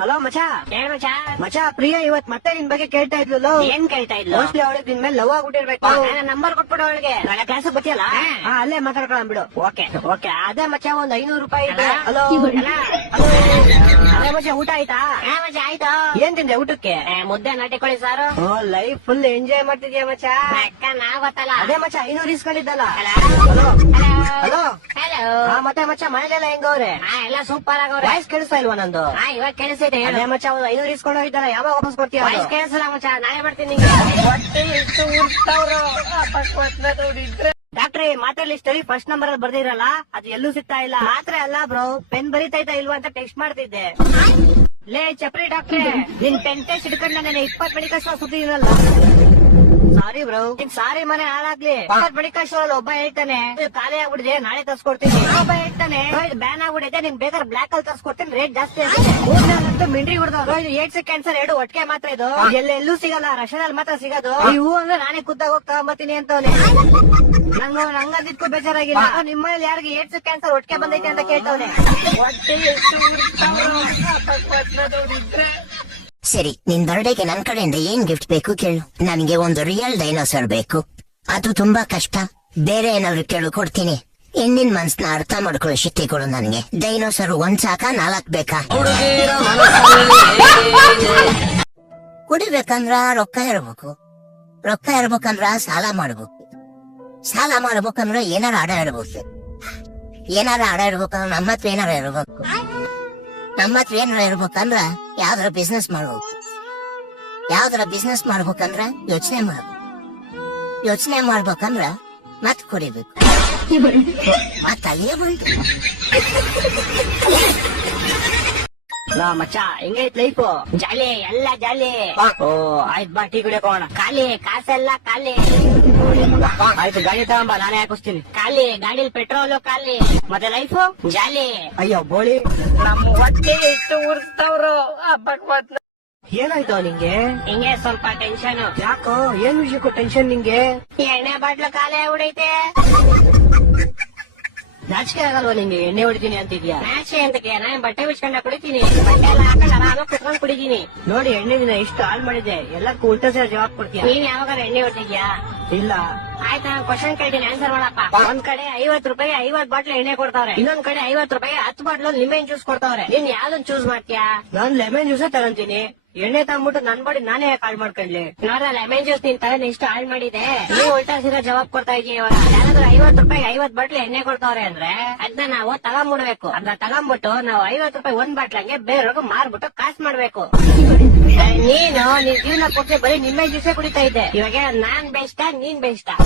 Hello ಮಚಾ. ಏನ್ ಮಚ್ಚಾ? ಮಚಾ ಪ್ರಿಯ ಇವತ್ ಮತ್ತೆ ನಿನ್ ಬಗ್ಗೆ ಕೇಳ್ತಾ ಇದ್ಲು. ಏನ್ ಕೇಳ್ತಾ ಇದ್ಲು? ಮೋಸ್ಟ್ಲಿ ಅವಳಿಗೆ ನಿನ್ ಮೇಲೆ ಲವ್ ಆಗ್ಬಿಟ್ಟಿರ್ಬೇಕು. ನಂಬರ್ ಕೊಟ್ಬಿಡು ಅವಳಿಗೆ. ನಾಳೆ ಕ್ಲಾಸ್ ಬತ್ತಿಯಲ್ಲ? ಅಲ್ಲೇ ಮಾತಾಡ್ಕೊಳ್ಳ ಬಿಡು. ಓಕೆ. ಓಕೆ ಅದೇ ಮಚಾ ಒಂದ್ 500 ರೂಪಾಯಿ ಇದೆ. ಹಲೋ ಅಲ್ಲ. ಅದೇ ಮಚಾ ಊಟ ಆಯ್ತಾ? ಮಚ್ಚಾ ಆಯ್ತು. ಏನ್ ತಿಂದೆ ಊಟಕ್ಕೆ? ಮುದ್ದೆ ನಾಟಿಕೊಳ್ಳಿ ಸಾರು. ಲೈಫ್ ಫುಲ್ ಎಂಜಾಯ್ ಮಾಡ್ತಿದ್ಯಾ ಮಚಾ. ಅಕ್ಕ ನಾ ಗೊತ್ತಲ್ಲ. ಅದೇ ಮಚಾ 500 ಇಸ್ಕೊಂಡಿದ್ದಲ್ಲ. Hello hello hello. ಮತ್ತೆ ಮಚಾ ಮನೇಲೆಲ್ಲ ಹೆಂಗವ್ರೆ? ಎಲ್ಲ ಸೂಪರ್ ಆಗವ್ರೆ. ವಾಯ್ಸ್ ಕೇಳಿಸ್ತಾ ಇಲ್ವಾ ನಂದು? ಇವಾಗ ಕೇಳಿಸಿದೆ. ಅದೇ ಮಚಾ ಒಂದ್ 500 ಇಸ್ಕೊಂಡು ಹೋಗಿದ್ದಾರ, ಯಾವಾಗ ವಾಪಸ್ ಕೊಡ್ತೀಯ? ವಾಯ್ಸ್ ಕೇಳಿಸಲ್ಲ ಮಚ್ಚಾ, ನಾಳೆ ಬರ್ತೀನಿ ನಿಂಗೆ. ಡಾಕ್ಟ್ರಿ ಮಾತ್ರೆ ಲಿಸ್ಟ್ ಅಲ್ಲಿ ಫಸ್ಟ್ ನಂಬರ್ ಅಲ್ಲಿ ಬರ್ದಿರಲ್ಲ, ಅದು ಎಲ್ಲೂ ಸಿಗ್ತಾ ಇಲ್ಲ. ಮಾತ್ರೆ ಅಲ್ಲ ಬ್ರೋ, ಪೆನ್ ಬರೀತಾ ಇಲ್ವಾ ಅಂತ ಟೆಸ್ಟ್ ಮಾಡ್ತಿದ್ದೆ. ಲೇ ಚಪ್ರಿ ಡಾಕ್ಟ್ರೆ, ನಿನ್ ಪೆನ್ ಟೆಸ್ಟ್ ಹಿಡ್ಕೊಂಡ್ ನಾನು 20 ಮೆಡಿಕಲ್ ಸ್ಟೋರ್ ಸುತ್ತಿರಲ್ಲ. ಸಾರಿ ಬ್ರೋ, ಸಾರಿ ಮನೆ ಹಾಳಾಗ್ಲಿ. 20 ಮೆಡಿಕಲ್ ಸ್ಟೋರ್ ಒಬ್ಬ ಹೇಳ್ತಾನೆ ಇದು ಖಾಲಿ ಆಗ್ಬಿಡಿದೆ, ನಾಳೆ ತರ್ಸ್ಕೊಡ್ತೀನಿ. ಒಬ್ಬ ಹೇಳ್ತಾನೆ ಇದು ಬ್ಯಾನ್ ಆಗ್ಬಿಡಿದೆ, ನಿಮ್ ಬೇಕಾದ್ರೆ ಬ್ಲಾಕ್ ಅಲ್ಲಿ ತರ್ಸ್ಕೊಡ್ತೀನಿ, ರೇಟ್ ಜಾಸ್ತಿ ಆಗುತ್ತೆ. ಮಿಂಡ್ರಿ ಹೊಡೆದವ್ರು ಇದು ಏಡ್ಸ್ ಕ್ಯಾನ್ಸರ್ 2 ಒಟ್ಟಿಗೆ ಮಾತ್ರ ಇದು ಎಲ್ಲೆಲ್ಲೂ ಸಿಗಲ್ಲ, ರಶದಲ್ಲಿ ಮಾತ್ರ ಸಿಗೋದು. ಇವು ಅಂದ್ರೆ ನಾನೇ ಖುದ್ದಾಗ ಹೋಗಿ ತಗೊಂಬರ್ತೀನಿ ಅಂತವನೆ. ನಂಗದಿಕ್ಕೂ ಬೇಜಾರಾಗಿಲ್ಲ. ನಿಮ್ಮಲ್ಲಿ ಯಾರಿಗೆ ಏಡ್ಸ್ ಕ್ಯಾನ್ಸರ್ ಒಟ್ಟಿಗೆ ಬಂದೈತೆ ಅಂತ ಕೇಳ್ತವನೆ. ಸರಿ, ನಿನ್ ಬರ್ಡೇಗೆ ನನ್ ಕಡೆಯಿಂದ ಏನ್ ಗಿಫ್ಟ್ ಬೇಕು ಕೇಳು. ನನಗೆ ಒಂದು ರಿಯಲ್ ಡೈನೋಸರ್ ಬೇಕು, ಅದು ತುಂಬಾ ಕಷ್ಟ. ಬೇರೆ ಏನಾದ್ರು ಕೇಳು, ಕೊಡ್ತೀನಿ. ಹೆಣ್ಣಿನ ಮನ್ಸನ್ನ ಅರ್ಥ ಮಾಡ್ಕೊಳ್ಳೋ ಶಕ್ತಿ ಕೊಡು ನನಗೆ. ಡೈನೋಸರ್ 1 ಸಾಕ 4 ಬೇಕಾ? ಕುಡಿಬೇಕಂದ್ರ ರೊಕ್ಕ ಇರ್ಬೇಕು, ರೊಕ್ಕ ಇರ್ಬೇಕಂದ್ರ ಸಾಲ ಮಾಡ್ಬೇಕು, ಸಾಲ ಮಾಡ್ಬೇಕಂದ್ರ ಏನಾರ ಆಡ ಇಡ್ಬೇಕು, ಏನಾರ ಆಡ ಇಡ್ಬೇಕಂದ್ರ ನಮ್ಮ ಹತ್ರ ಏನಾರ ಇರ್ಬೇಕು, ನಮ್ಮ ಹತ್ರ ಏನಾರ ಇರ್ಬೇಕಂದ್ರ ಯಾವ್ದಾರ ಬಿಸ್ನೆಸ್ ಮಾಡ್ಬೇಕು, ಯಾವ್ದಾರ ಬಿಸ್ನೆಸ್ ಮಾಡ್ಬೇಕಂದ್ರ ಯೋಚನೆ ಮಾಡ್ಬೇಕು, ಯೋಚನೆ ಮಾಡ್ಬೇಕಂದ್ರ ಮತ್ ಕುಡಿಬೇಕು, ಮತ್ ಅಲ್ಲಿಯೇ ಬಂತು. ಮಚ್ಚಾ ಹೆಂಗೈತ್ ಲೈಫ್? ಜಾಲಿ, ಎಲ್ಲ ಜಾಲಿ. ಆಯ್ತು ಬಾ ಟೀ ಕುಡಿಯೋಣ. ಖಾಲಿ ಕಾಸೆಲ್ಲ ಖಾಲಿ. ಆಯ್ತು ಗಾಡಿ ತಗೊಂಬ, ನಾನೇ ಹಾಕಿಸ್ತೀನಿ. ಖಾಲಿ ಗಾಡಿಲಿ ಪೆಟ್ರೋಲು ಖಾಲಿ. ಮತ್ತೆ ಲೈಫ್ ಜಾಲಿ. ಅಯ್ಯೋ ಬೋಳಿ, ನಮ್ಮ ಹೊಟ್ಟೆ ಇಟ್ಟು ಉರ್ಸ್ತವ್ರು. ಏನಾಯ್ತು ನಿಂಗೆ? ಹಿಂಗೆ ಸ್ವಲ್ಪ ಟೆನ್ಷನ್. ಯಾಕೋ, ಏನ್ ವಿಷಯಕ್ಕೂ ಟೆನ್ಷನ್ ನಿಂಗೆ? ಎಣ್ಣೆ ಬಾಟ್ಲು ಖಾಲಿ ಉಡೈತೆ. ನಾಚಿಕೆ ಆಗಲ್ವಾ ನಿಂಗೆ? ಎಣ್ಣೆ ಹೊಡಿತೀನಿ ಅಂತಿದ್ಯಾ? ನಾಚೆ ಅಂತಕ್ಕೆ ನಾನು ಬಟ್ಟೆ ಬಿಚ್ಕೊಂಡ ಕುಡಿತೀನಿ, ಬಟ್ಟೆ ಎಲ್ಲ ಹಾಕಲ್ಲ, ನಾನು ಕುತ್ಕೊಂಡ್ ಕುಡಿತೀನಿ. ನೋಡಿ ಎಣ್ಣೆ ದಿನ ಎಷ್ಟು ಹಾಳು ಮಾಡಿದೆ, ಎಲ್ಲಕ್ಕೂ ಉಲ್ಟಾ ಸಲ ಜವಾಬ್ ಕೊಡ್ತೀಯ. ನೀನ್ ಯಾವಾಗ ಎಣ್ಣೆ ಹೊಟ್ಟಿದ್ಯಾ? ಇಲ್ಲ. ಆಯ್ತಾ, ನಾನು ಕ್ವಶನ್ ಕೇಳ್ತೀನಿ, ಆನ್ಸರ್ ಮಾಡಪ್ಪ. ಒಂದ್ ಕಡೆ 50 ರೂಪಾಯಿ 50 ಬಾಟ್ಲು ಎಣ್ಣೆ ಕೊಡ್ತಾವ್ರೆ, ಇನ್ನೊಂದ್ ಕಡೆ 50 ರೂಪಾಯಿ 10 ಬಾಟ್ಲು ಲಿಂಬೆ ಜ್ಯೂಸ್ ಕೊಡ್ತಾವ್ರೆ. ನೀನ್ ಯಾವ್ದನ್ ಚೂಸ್ ಮಾಡ್ತೀಯಾ? ನಾನ್ ಲೆಮನ್ ಜ್ಯೂಸೇ ತಗೊಂತೀನಿ. ಎಣ್ಣೆ ತಗೊಂಡ್ಬಿಟ್ಟು ನನ್ ಬಾಡಿ ನಾನೇ ಯಾಕೆ ಹಾಳು ಮಾಡ್ಕೊಂಡ್ಲಿ? ನೋಡ್ರ ಲೆಮನ್ ಜ್ಯೂಸ್ ನಿನ್ ತಗೊಂಡ್ ಎಷ್ಟು ಹಾಳು ಮಾಡಿದೆ. ನೀವು ಉಲ್ಟಾ ಸೀದಾ ಜವಾಬ್ ಕೊಡ್ತಾ ಇದೀಯ. ಇವಾಗ ಯಾರಾದ್ರೂ 50 ರೂಪಾಯಿ 50 ಬಾಟ್ಲು ಎಣ್ಣೆ ಕೊಡ್ತಾವ್ರೆ ಅಂದ್ರೆ ಅದನ್ನ ನಾವು ತಗೊಂಡ್ಬಿಡ್ಬೇಕು. ಅದನ್ನ ತಗೊಂಡ್ಬಿಟ್ಟು ನಾವು 50 ರೂಪಾಯಿ 1 ಬಾಟ್ಲಂಗೆ ಬೇರೆಯವ್ರಿಗೆ ಮಾರ್ಬಿಟ್ಟು ಕಾಸು ಮಾಡ್ಬೇಕು. ನೀನ್ ಜೀವನ ಕೊಟ್ಟೆ ಬರೀ ನಿಮ್ಮೆ ಜ್ಯೂಸೇ ಕುಡಿತಾ ಇದ್ದೆ. ಇವಾಗ ನಾನ್ ಬೆಸ್ಟಾ ನೀನ್ ಬೆಸ್ಟಾ?